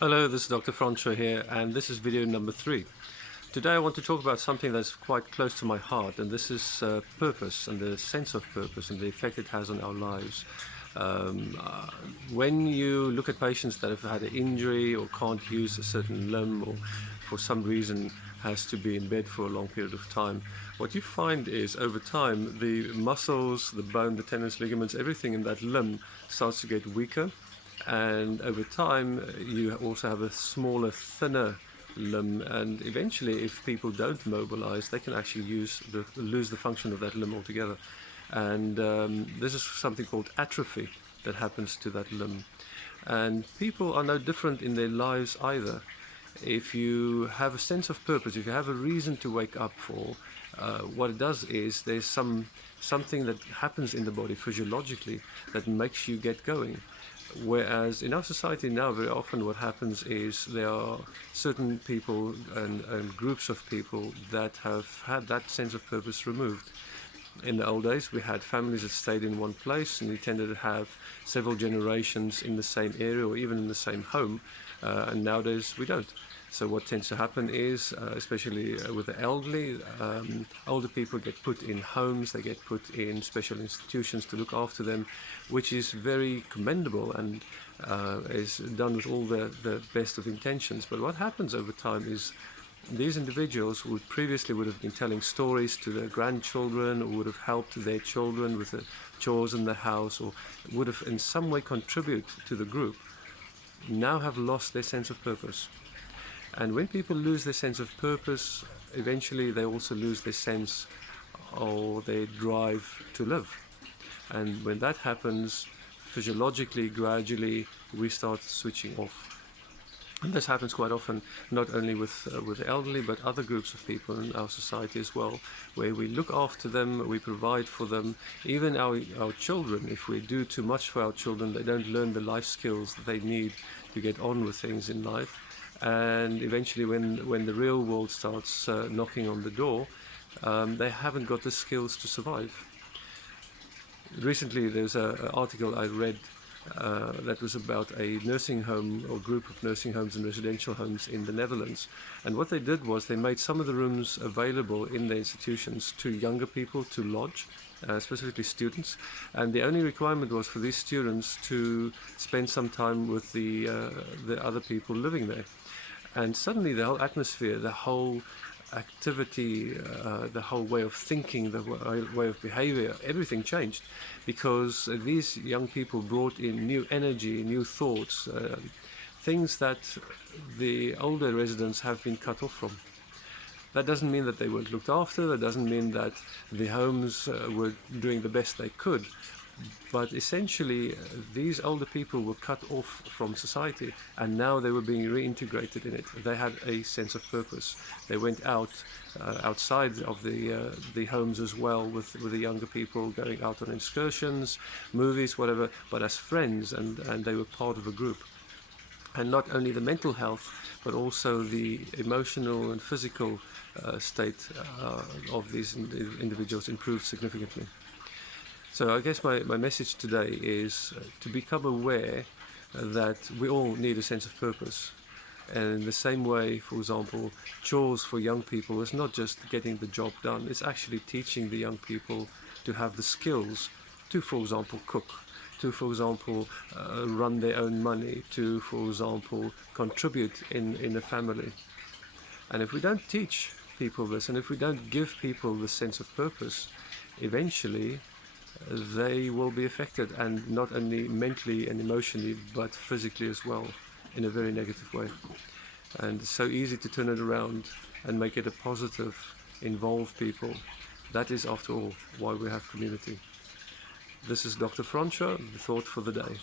Hello, this is Dr. Francho here, and this is video number 3. Today I want to talk about something that's quite close to my heart, and this is purpose and the sense of purpose and the effect it has on our lives. Um, uh, when you look at patients that have had an injury or can't use a certain limb or for some reason has to be in bed for a long period of time, what you find is over time the muscles, the bone, the tendons, ligaments, everything in that limb starts to get weaker, and over time you also have a smaller, thinner limb, and eventually if people don't mobilize they can actually lose the function of that limb altogether. And this is something called atrophy that happens to that limb, and people are no different in their lives either. If you have a sense of purpose, if you have a reason to wake up for, what it does is there's something that happens in the body physiologically that makes you get going. Whereas in our society now, very often what happens is there are certain people and groups of people that have had that sense of purpose removed. In the old days, we had families that stayed in one place, and you tended to have several generations in the same area or even in the same home, and nowadays we don't. So what tends to happen is, especially with the elderly, older people get put in homes, they get put in special institutions to look after them, which is very commendable and is done with all the best of intentions. But what happens over time is these individuals would have been telling stories to their grandchildren, or would have helped their children with the chores in the house, or would have in some way contribute to the group, now have lost their sense of purpose. And when people lose their sense of purpose, eventually they also lose their sense or their drive to live. And when that happens, physiologically, gradually, we start switching off. And this happens quite often, not only with the elderly, but other groups of people in our society as well, where we look after them, we provide for them. Even our children, if we do too much for our children, they don't learn the life skills that they need to get on with things in life. And eventually, when the real world starts knocking on the door, they haven't got the skills to survive. Recently, there's an article I read that was about a nursing home or group of nursing homes and residential homes in the Netherlands. And what they did was they made some of the rooms available in the institutions to younger people to lodge, specifically students. And the only requirement was for these students to spend some time with the other people living there. And suddenly the whole atmosphere, the whole activity, the whole way of thinking, the way of behavior, everything changed, because these young people brought in new energy, new thoughts, things that the older residents have been cut off from. That doesn't mean that they weren't looked after, that doesn't mean that the homes were doing the best they could, but essentially these older people were cut off from society, and now they were being reintegrated in it. They had a sense of purpose. They went out outside of the homes as well with the younger people, going out on excursions, movies, whatever, but as friends, and they were part of a group. And not only the mental health, but also the emotional and physical state of these individuals improved significantly. So I guess my message today is to become aware that we all need a sense of purpose. And in the same way, for example, chores for young people is not just getting the job done, it's actually teaching the young people to have the skills to, for example, cook, to, for example, run their own money, to, for example, contribute in a family. And if we don't teach people this, and if we don't give people the sense of purpose, eventually they will be affected, and not only mentally and emotionally, but physically as well, in a very negative way. And it's so easy to turn it around and make it a positive, involve people. That is, after all, why we have community. This is Dr. Francho, the thought for the day.